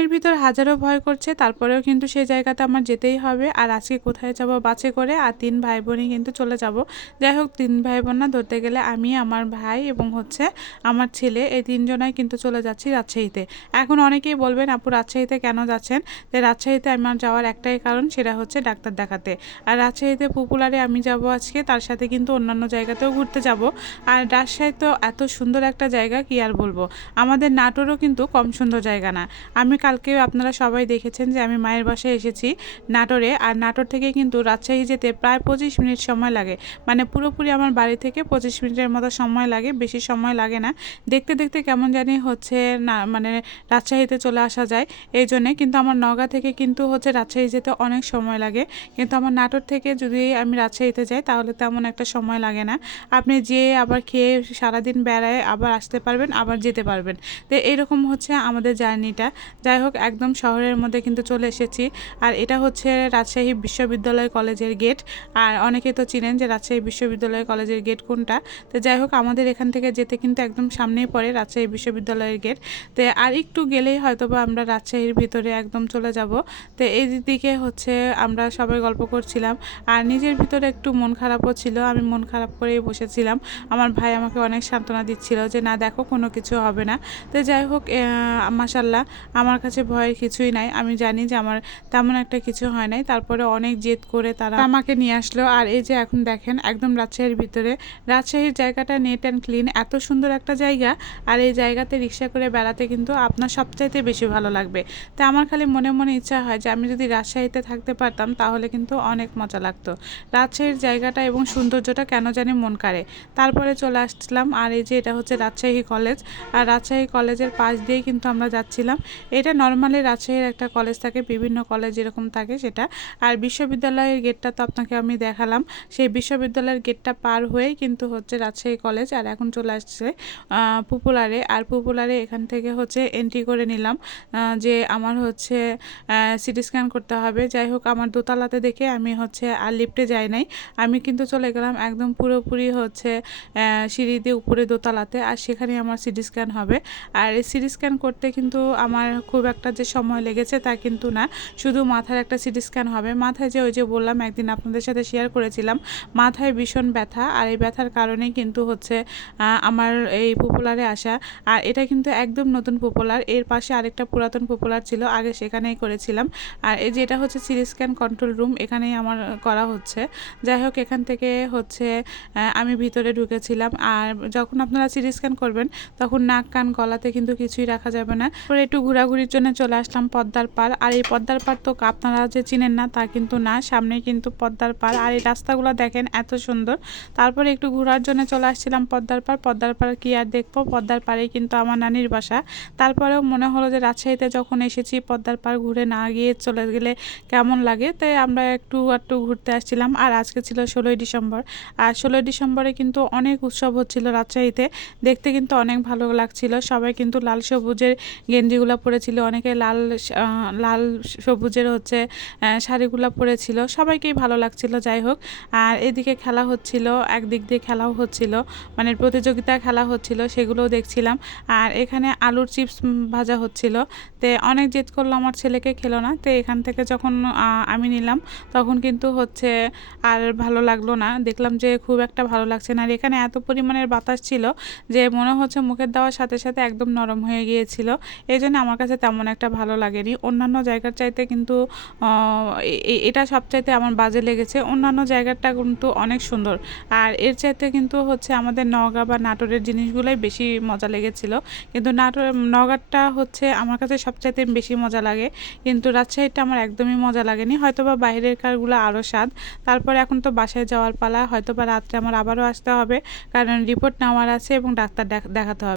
এর ভিতর হাজারো ভয় করছে, তারপরেও কিন্তু সেই জায়গাতে আমার যেতেই হবে। আর আজকে কোথায় যাব, বাসে করে আর তিন ভাই বোনই কিন্তু চলে যাব। যাই হোক, তিন ভাই বোন না, ধরতে গেলে আমি, আমার ভাই এবং হচ্ছে আমার ছেলে, এই তিনজনাই কিন্তু চলে যাচ্ছি রাজশাহীতে। এখন অনেকেই বলবেন, আপু, রাজশাহীতে কেন যাচ্ছেন? যে রাজশাহীতে আমার যাওয়ার একটাই কারণ, সেটা হচ্ছে ডাক্তার দেখাতে। আর রাজশাহীতে পপুলারে আমি যাব আজকে, তার সাথে কিন্তু অন্যান্য জায়গাতেও ঘুরতে যাব। আর রাজশাহী তো এত সুন্দর একটা জায়গা, কি আর বলব? আমাদের নাটোরও কিন্তু কম সুন্দর জায়গা না। আমি কালকে আপনারা সবাই দেখেছেন যে আমি মায়ের বাসায় এসেছি নাটোরে। আর নাটোর থেকে কিন্তু রাজশাহী যেতে প্রায় পঁচিশ মিনিট সময় লাগে। মানে পুরোপুরি আমার বাড়ি থেকে পঁচিশ মিনিটের মতো সময় লাগে, বেশি সময় লাগে না। দেখতে দেখতে কেমন জানি হচ্ছে না মানে রাজশাহীতে চলে আসা যায়। এই জন্যে কিন্তু আমার নগা থেকে কিন্তু হচ্ছে রাজশাহী যেতে অনেক সময় লাগে। কিন্তু আমার নাটোর থেকে যদি আমি রাজশাহীতে যাই, তাহলে তেমন একটা সময় লাগে না। আপনি যেয়ে আবার খেয়ে সারাদিন বেড়ায় আবার আসতে পারবেন, আবার যেতে পারবেন। তো এরকম হচ্ছে আমাদের জার্নিটা। যাই হোক একদম শহরের মধ্যে কিন্তু চলে এসেছি। আর এটা হচ্ছে রাজশাহী বিশ্ববিদ্যালয় কলেজের গেট। আর অনেকে তো চিনেন যে রাজশাহী বিশ্ববিদ্যালয় কলেজের গেট কোনটা। তো যাই হোক আমাদের এখান থেকে যেতে কিন্তু একদম সামনেই পড়ে রাজশাহী বিশ্ববিদ্যালয়ের গেট। তো আর একটু গেলেই হয়তো বা আমরা রাজশাহীর ভিতরে একদম চলে যাব। তো এই দিকে হচ্ছে আমরা সবাই গল্প করছিলাম। আর নিজের ভিতরে একটু মন খারাপও ছিল। আমি মন খারাপ করেই বসেছিলাম। আমার ভাই আমাকে অনেক সান্ত্বনা দিচ্ছিল যে, না, দেখো, কোনো কিছু হবে না। তো যাই হোক মাসাল্লাহ আমার কাছে ভয়ের কিছুই নাই। আমি জানি যে আমার তেমন একটা কিছু হয় নাই। তারপরে অনেক জেদ করে তারা আমাকে নিয়ে আসলো। আর এই যে এখন দেখেন, একদম রাজশাহীর ভিতরে। রাজশাহীর জায়গাটা নেট অ্যান্ড ক্লিন এত সুন্দর একটা জায়গা। আর এই জায়গাতে রিক্সা করে বেড়াতে কিন্তু আপনার সবচাইতে বেশি ভালো লাগবে। তা আমার খালি মনে মনে ইচ্ছা হয় যে আমি যদি রাজশাহীতে থাকতে পারতাম, তাহলে কিন্তু অনেক মজা লাগতো। রাজশাহীর জায়গাটা এবং সৌন্দর্যটা কেন জানি মন কাড়ে। তারপরে চলে আসছিলাম আর এই যে এটা হচ্ছে রাজশাহী কলেজ। আর রাজশাহী কলেজের পাশ দিয়েই কিন্তু আমরা যাচ্ছিলাম। এটা নর্মালি রাজশাহীর একটা কলেজ থাকে, বিভিন্ন কলেজ যেরকম থাকে সেটা। আর বিশ্ববিদ্যালয়ের গেটটা তো আপনাকে আমি দেখালাম। সেই বিশ্ববিদ্যালয়ের গেটটা পার হয়েই কিন্তু হচ্ছে রাজশাহী কলেজ আর এখন চলে আসছে পপুলারে আর পপুলারে এখান থেকে হচ্ছে এন্ট্রি করে নিলাম যে আমার হচ্ছে সিটি স্ক্যান করতে হবে। যাই হোক, আমার দোতলাতে দেখে আমি হচ্ছে আর লিফটে যাই নাই। আমি কিন্তু চলে গেলাম একদম পুরোপুরি হচ্ছে সিঁড়ি দিয়ে উপরে দোতলাতে। আর সেখানে আমার সিটি স্ক্যান হবে। আর সিটি স্ক্যান করতে কিন্তু আমার খুব একটা যে সময় লেগেছে তা কিন্তু না। শুধু মাথার একটা সিটি স্ক্যান হবে। মাথায় যে ওই যে বললাম, একদিন আপনাদের সাথে শেয়ার করেছিলাম, মাথায় ভীষণ ব্যথা। আর এই ব্যথার কারণেই কিন্তু হচ্ছে আমার এই পপুলারে আসা। আর এটা কিন্তু একদম নতুন পপুলার এর পাশে আরেকটা পুরাতন পপুলার ছিল, আগে সেখানেই করেছিলাম। আর এই যে এটা হচ্ছে সিটি স্ক্যান কন্ট্রোল রুম এখানেই আমার করা হচ্ছে। যাই হোক, এখান থেকে হচ্ছে আমি ভিতরে ঢুকেছিলাম। আর যখন আপনারা সিটি স্ক্যান করবেন, তখন নাক কান গলাতে কিন্তু কিছুই রাখা যাবে না। একটু ঘোরাঘুরির জন্য চলে আসলাম পদ্মার পার আর এই পদ্মার পার তো আপনারা যে চিনেন না, তা কিন্তু না। সামনে কিন্তু পদ্মার পার আর এই রাস্তাগুলো দেখেন, এত সুন্দর। তারপরে একটু ঘোরার জন্য চলে আসছিলাম পদ্মার পার পদ্মার পার কি আর দেখব? পদ্মার পাড়েই কিন্তু আমার নানির বাসা। তারপরেও মনে হলো যে রাজশাহীতে যখন এসেছি, পদ্মার পার ঘুরে না গিয়ে চলে গেলে কেমন লাগে? তাই আমরা একটু একটু ঘুরতে আসছিলাম। আর আজকে ছিল ষোলোই ডিসেম্বর। আর ষোলোই ডিসেম্বরে কিন্তু অনেক উৎসব হচ্ছিল রাজশাহীতে। দেখতে কিন্তু অনেক ভালো লাগছিল। সবাই কিন্তু লাল সবুজের গেঞ্জিগুলো পরেছিল। অনেকে লাল লাল সবুজের হচ্ছে শাড়িগুলো পরেছিল। সবাইকেই ভালো লাগছিল, যাই হোক। আর এদিকে খেলা হচ্ছিল, একদিক দিয়ে খেলাও হচ্ছিল। মানে প্রতিযোগিতা খেলা হচ্ছিল, সেগুলোও দেখছিলাম। আর এখানে আলুর চিপস ভাজা হচ্ছিল। তে অনেক জেদ করল আমার ছেলেকে, খেলো না। তো এখান থেকে যখন আমি নিলাম, তখন কিন্তু হচ্ছে আর ভালো লাগল না। দেখলাম যে খুব একটা ভালো লাগছে না। আর এখানে এত পরিমাণের বাতাস ছিল যে মনে হচ্ছে মুখের দেওয়ার সাথে সাথে একদম নরম হয়ে গিয়েছিল। এই জন্য আমার কাছে তেমন একটা ভালো লাগেনি। অন্যান্য জায়গার চাইতে কিন্তু এটা সবচাইতে আমার বাজে লেগেছে। অন্যান্য জায়গাটা কিন্তু অনেক সুন্দর। আর এর চাইতে কিন্তু হচ্ছে আমাদের নওগাঁ বা নাটোরের জিনিসগুলোই বেশি মজা লেগেছিল। কিন্তু নাটোর, নওগাঁটা হচ্ছে আমার কাছে সবচাইতে বেশি মজা লাগে। কিন্তু রাজশাহীটা আমার একদমই মজা লাগেনি। হয়তো বা বাইরের কারগুলো আরও স্বাদ। তারপরে এখন তো বাসায় যাওয়ার পালা। হয়তো বা রাত্রে আমার আবারও আসতে হবে। কারণ রিপোর্ট নেওয়ার আছে এবং ডাক্তার দেখাতে হবে।